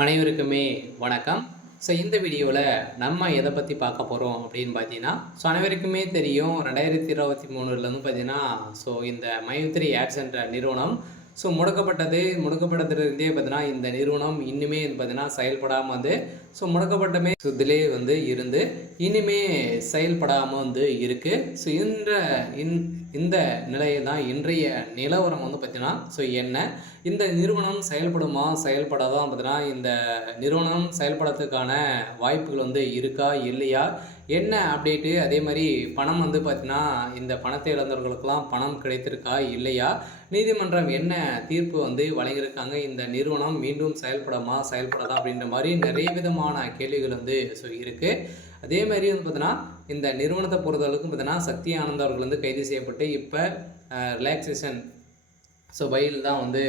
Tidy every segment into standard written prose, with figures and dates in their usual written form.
அனைவருக்குமே வணக்கம். இந்த வீடியோவில் நம்ம எதை பற்றி பார்க்க போகிறோம் அப்படின்னு பார்த்தீங்கன்னா, அனைவருக்குமே தெரியும் 2023 பார்த்தீங்கன்னா, இந்த மைத்ரி ஆட்ஸ் என்ற நிறுவனம் முடக்கப்பட்டதுலேருந்தே பார்த்தீங்கன்னா, இந்த நிறுவனம் இன்னுமே பார்த்தீங்கன்னா செயல்படாமல் வந்து முடக்கப்பட்டமே இதிலே வந்து இருந்து இனிமே செயல்படாமல் வந்து இருக்குது. இந்த நிலையில் தான் இன்றைய நிலவரம் வந்து பார்த்தீங்கன்னா என்ன இந்த நிறுவனம் செயல்படுமா செயல்படாதான் பார்த்தீங்கன்னா இந்த நிறுவனம் செயல்படுறதுக்கான வாய்ப்புகள் வந்து இருக்கா இல்லையா, என்ன அப்டேட்டு, அதே மாதிரி பணம் வந்து பார்த்தீங்கன்னா இந்த பணத்தை இழந்தவர்களுக்கெல்லாம் பணம் கிடைத்திருக்கா இல்லையா, நீதிமன்றம் என்ன தீர்ப்பு வந்து வழங்கியிருக்காங்க, இந்த நிறுவனம் மீண்டும் செயல்படாதா அப்படின்ற மாதிரி நிறைய விதமான கேள்விகள் வந்து இருக்குது. அதே மாதிரி வந்து பார்த்தீங்கன்னா இந்த நிறுவனத்தை பொறுத்தளவுக்கு பார்த்தீங்கன்னா சக்தி ஆனந்த் அவர்கள் வந்து கைது செய்யப்பட்டு இப்போ ரிலாக்ஸேஷன் பயில் தான் வந்து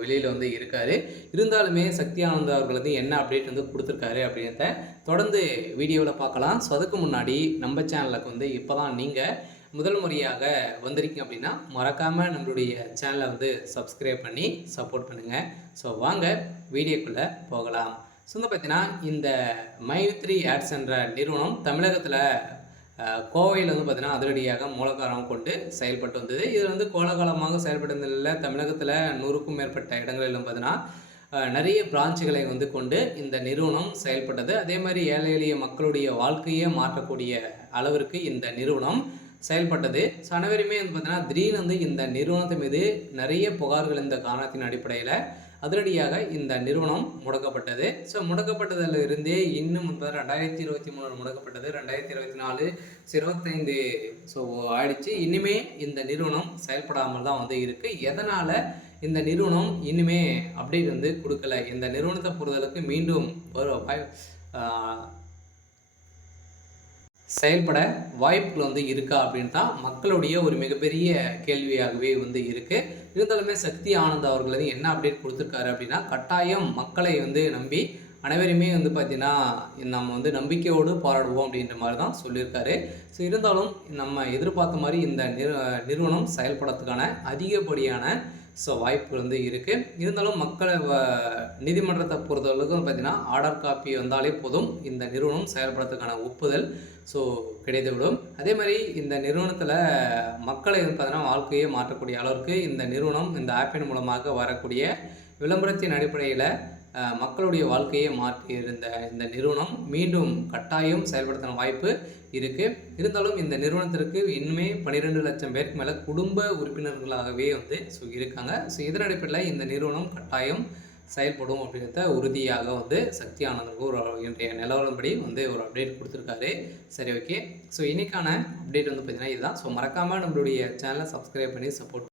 வெளியில் வந்து இருக்கார். இருந்தாலுமே சக்தி ஆனந்த் அவர்கள் வந்து என்ன அப்டேட் வந்து கொடுத்துருக்காரு அப்படின்றத தொடர்ந்து வீடியோவில் பார்க்கலாம். அதுக்கு முன்னாடி நம்ம சேனலுக்கு வந்து இப்போ தான் நீங்கள் முதல் முறையாக வந்திருக்கீங்க அப்படின்னா மறக்காமல் நம்மளுடைய சேனலை வந்து சப்ஸ்கிரைப் பண்ணி சப்போர்ட் பண்ணுங்கள். வாங்க வீடியோக்குள்ளே போகலாம். பார்த்தீங்கன்னா இந்த மைத்ரி ஆட்ஸ் என்ற நிறுவனம் தமிழகத்தில் கோவையில் வந்து பார்த்தீங்கன்னா அதிரடியாக மூலக்காரம் கொண்டு செயல்பட்டு வந்தது. இதில் வந்து கோலகாலமாக செயல்பட்டதில் தமிழகத்தில் 100க்கும் மேற்பட்ட இடங்களிலும் பார்த்தீங்கன்னா நிறைய பிரான்ச்சுகளை வந்து கொண்டு இந்த நிறுவனம் செயல்பட்டது. அதே மாதிரி ஏழை எளிய மக்களுடைய வாழ்க்கையை மாற்றக்கூடிய அளவிற்கு இந்த நிறுவனம் செயல்பட்டது. அனைவருமே வந்து பார்த்தீங்கன்னா திடீர்னு வந்து இந்த நிறுவனத்து மீது நிறைய புகார்கள் இந்த காரணத்தின் அடிப்படையில் அதிரடியாக இந்த நிறுவனம் முடக்கப்பட்டது. முடக்கப்பட்டதில் இருந்தே இன்னும் 2023 முடக்கப்பட்டது, 2024 25 ஆயிடுச்சு. இனிமே இந்த நிறுவனம் செயல்படாமல் தான் வந்து இருக்குது. எதனால் இந்த நிறுவனம் இனிமே அப்டேட் வந்து கொடுக்கல, இந்த நிறுவனத்தை பொறுத்தளவுக்கு மீண்டும் செயல்பட வாய்ப்புகள் வந்து இருக்கா அப்படின்னு தான் மக்களுடைய ஒரு மிகப்பெரிய கேள்வியாகவே வந்து இருக்குது. இருந்தாலுமே சக்தி ஆனந்த் அவர்கள் வந்து என்ன அப்டேட் கொடுத்துருக்காரு அப்படின்னா, கட்டாயம் மக்களை வந்து நம்பி அனைவருமே வந்து பார்த்திங்கன்னா நம்ம வந்து நம்பிக்கையோடு போராடுவோம் அப்படின்ற மாதிரி தான் சொல்லியிருக்காரு. இருந்தாலும் நம்ம எதிர்பார்த்த மாதிரி இந்த நிறுவனம் செயல்படுறதுக்கான அதிகப்படியான வாய்ப்புகள் வந்து இருக்குது. இருந்தாலும் மக்களை நீதிமன்றத்தை பொறுத்தளவுக்கு பார்த்திங்கன்னா ஆர்டர் காப்பி வந்தாலே போதும் இந்த நிறுவனம் செயல்படுறதுக்கான ஒப்புதல் கிடைத்துவிடும். அதே மாதிரி இந்த நிறுவனத்தில் மக்களை பார்த்தீங்கன்னா வாழ்க்கையை மாற்றக்கூடிய அளவிற்கு இந்த நிறுவனம் இந்த ஆப்பின் மூலமாக வரக்கூடிய விளம்பரத்தின் அடிப்படையில் மக்களுடைய வாழ்க்கையை மாற்றி இருந்த இந்த நிறுவனம் மீண்டும் கட்டாயம் செயல்படுத்தின வாய்ப்பு இருக்குது. இருந்தாலும் இந்த நிறுவனத்திற்கு இன்னுமே 12 லட்சம் பேருக்கு மேலே குடும்ப உறுப்பினர்களாகவே வந்து இருக்காங்க. இதன் அடிப்படையில் இந்த நிறுவனம் கட்டாயம் செயல்படும் அப்படின்றத உறுதியாக வந்து சக்தி ஆனந்துக்கு ஒரு இன்றைய நிலவரப்படி வந்து ஒரு அப்டேட் கொடுத்துருக்காரு. சரி, ஓகே. இன்றைக்கான அப்டேட் வந்து பார்த்திங்கன்னா இதுதான். மறக்காமல் நம்மளுடைய சேனலை சப்ஸ்கிரைப் பண்ணி சப்போர்ட்